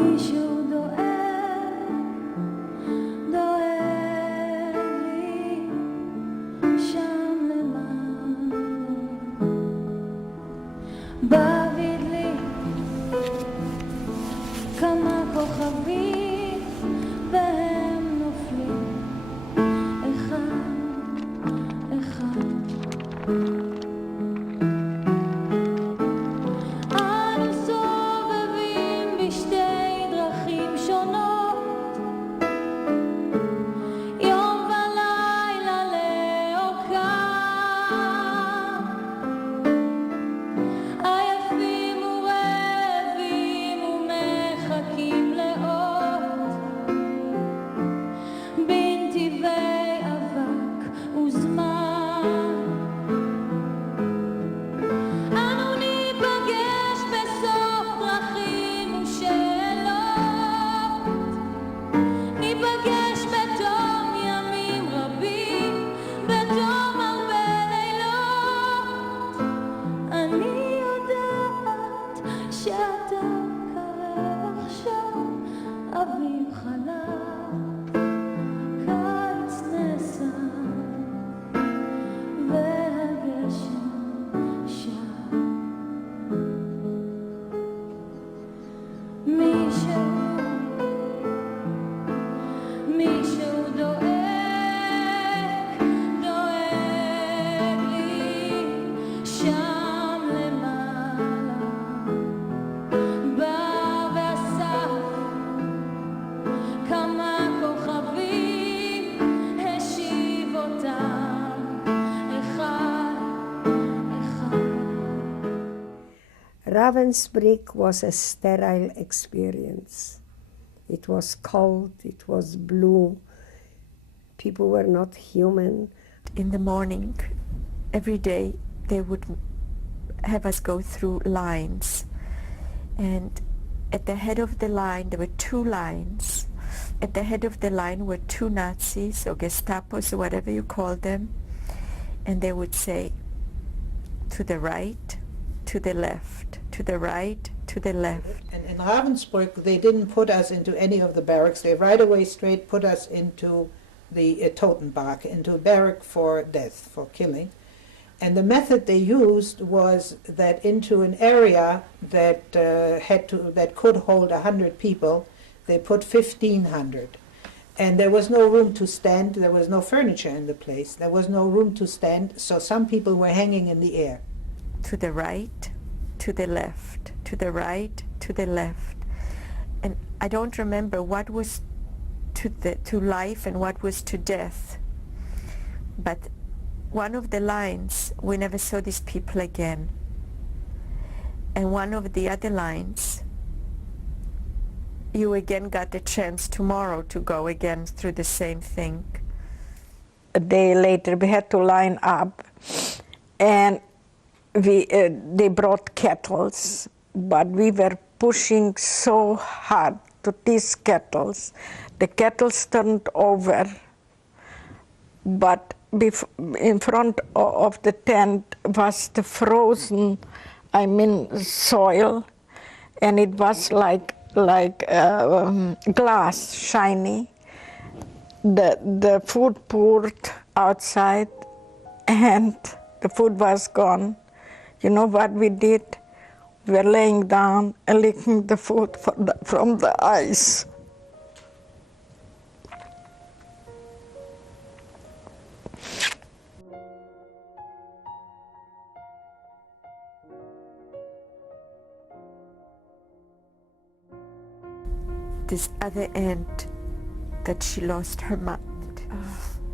מישהו דואג, דואג לי שם למעלה, בביט לי כמה כוכבים והם נופלים אחד אחד. אנו סובבים בשתי דרכים שונות, יום ולילה לאורכם, עייפים ורעבים ומחכים לאות בנתיבי אבק וזמן. אנו ניפגש בסוף דרכים ושאלות, ניפגש בתום ימים רבים, בתום הרבה לילות. אני יודעת שאתה קרב עכשיו, אביב חלף, קיץ נסע והגשם שב. מישהו דואג, דואג לי שם למעלה, בא ואסף כמה כוכבים, השיב אותם אחד אחד. Ravensbrück was a sterile experience. It was cold, it was blue, people were not human. In the morning, every day, they would have us go through lines. And at the head of the line, there were two lines. At the head of the line were two Nazis, or Gestapos, or whatever you call them. And they would say, to the right, to the left, to the right, to the left. And in Ravensbrück, they didn't put us into any of the barracks. They right away straight put us into the Totenbark, into a barrack for death, for killing. And the method they used was that into an area that that could hold 100 people, they put 1,500. And there was no room to stand. There was no furniture in the place. There was no room to stand. So some people were hanging in the air. To the right, to the left, to the right, to the left. And I don't remember what was to life and what was to death. But one of the lines, we never saw these people again. And one of the other lines, you again got the chance tomorrow to go again through the same thing. A day later, we had to line up, and they brought kettles, but we were pushing so hard to these kettles. The kettles turned over, but in front of the tent was the frozen, soil, and it was like glass, shiny. The food poured outside, and the food was gone. You know what we did? We were laying down and licking the food from the ice. This other aunt, that she lost her mind.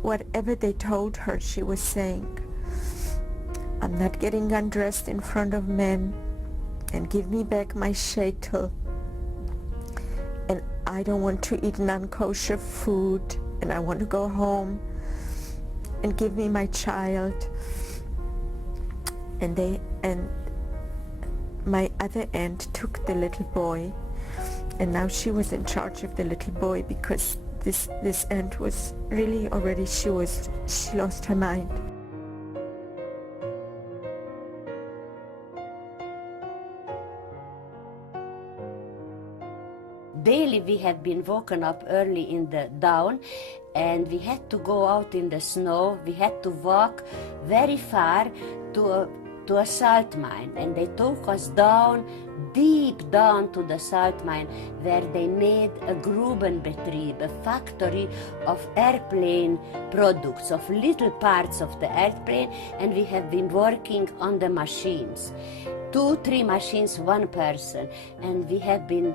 Whatever they told her, she was saying, I'm not getting undressed in front of men, and give me back my sheitel, and I don't want to eat non-kosher food, and I want to go home, and give me my child. And my other aunt took the little boy, and now she was in charge of the little boy, because this aunt was really already, she lost her mind. we have been woken up early in the dawn, and we had to go out in the snow. We had to walk very far to a salt mine, and they took us down, deep down to the salt mine, where they made a Grubenbetrieb, a factory of airplane products, of little parts of the airplane, and we have been working on the machines. 2-3 machines, 1 person, and we have been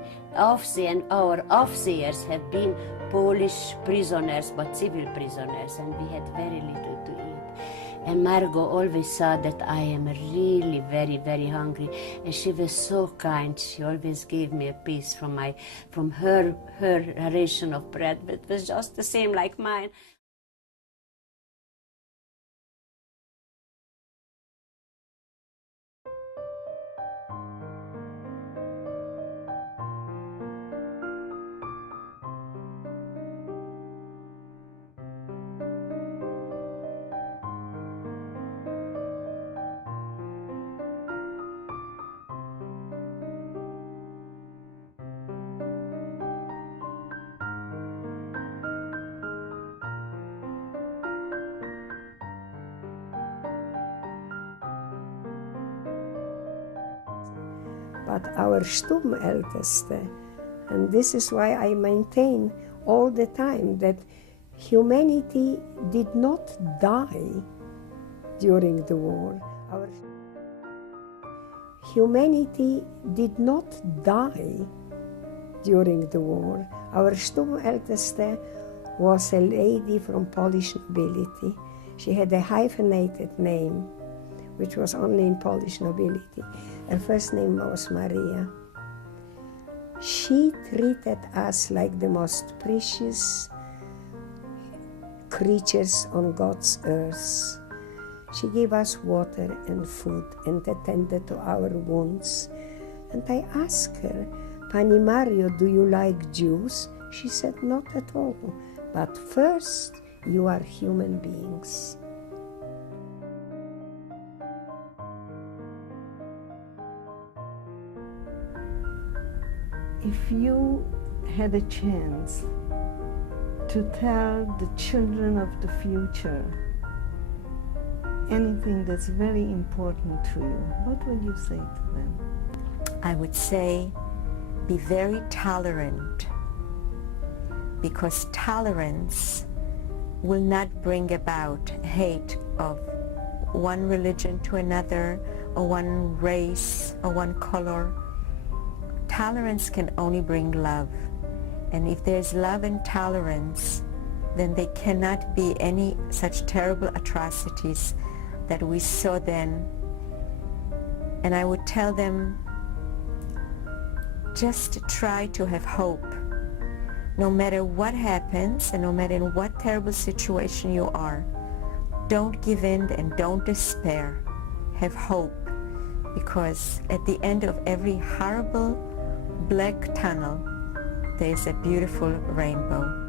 and our officers have been Polish prisoners, but civil prisoners, and we had very little to eat. And Margot always saw that I am really very, very hungry, and she was so kind. She always gave me a piece from her ration of bread, but it was just the same like mine. But our Stubenälteste, and this is why I maintain all the time that humanity did not die during the war. Humanity did not die during the war. Our Stubenälteste was a lady from Polish nobility. She had a hyphenated name, which was only in Polish nobility. Her first name was Maria. She treated us like the most precious creatures on God's earth. She gave us water and food and attended to our wounds. And I asked her, Pani Mario, do you like Jews? She said, not at all. But first, you are human beings. If you had a chance to tell the children of the future anything that's very important to you, what would you say to them? I would say, be very tolerant, because tolerance will not bring about hate of one religion to another, or one race, or one color. Tolerance can only bring love. And if there's love and tolerance, then there cannot be any such terrible atrocities that we saw then. And I would tell them, just try to have hope. No matter what happens, and no matter in what terrible situation you are, don't give in and don't despair. Have hope, because at the end of every horrible black tunnel, there is a beautiful rainbow.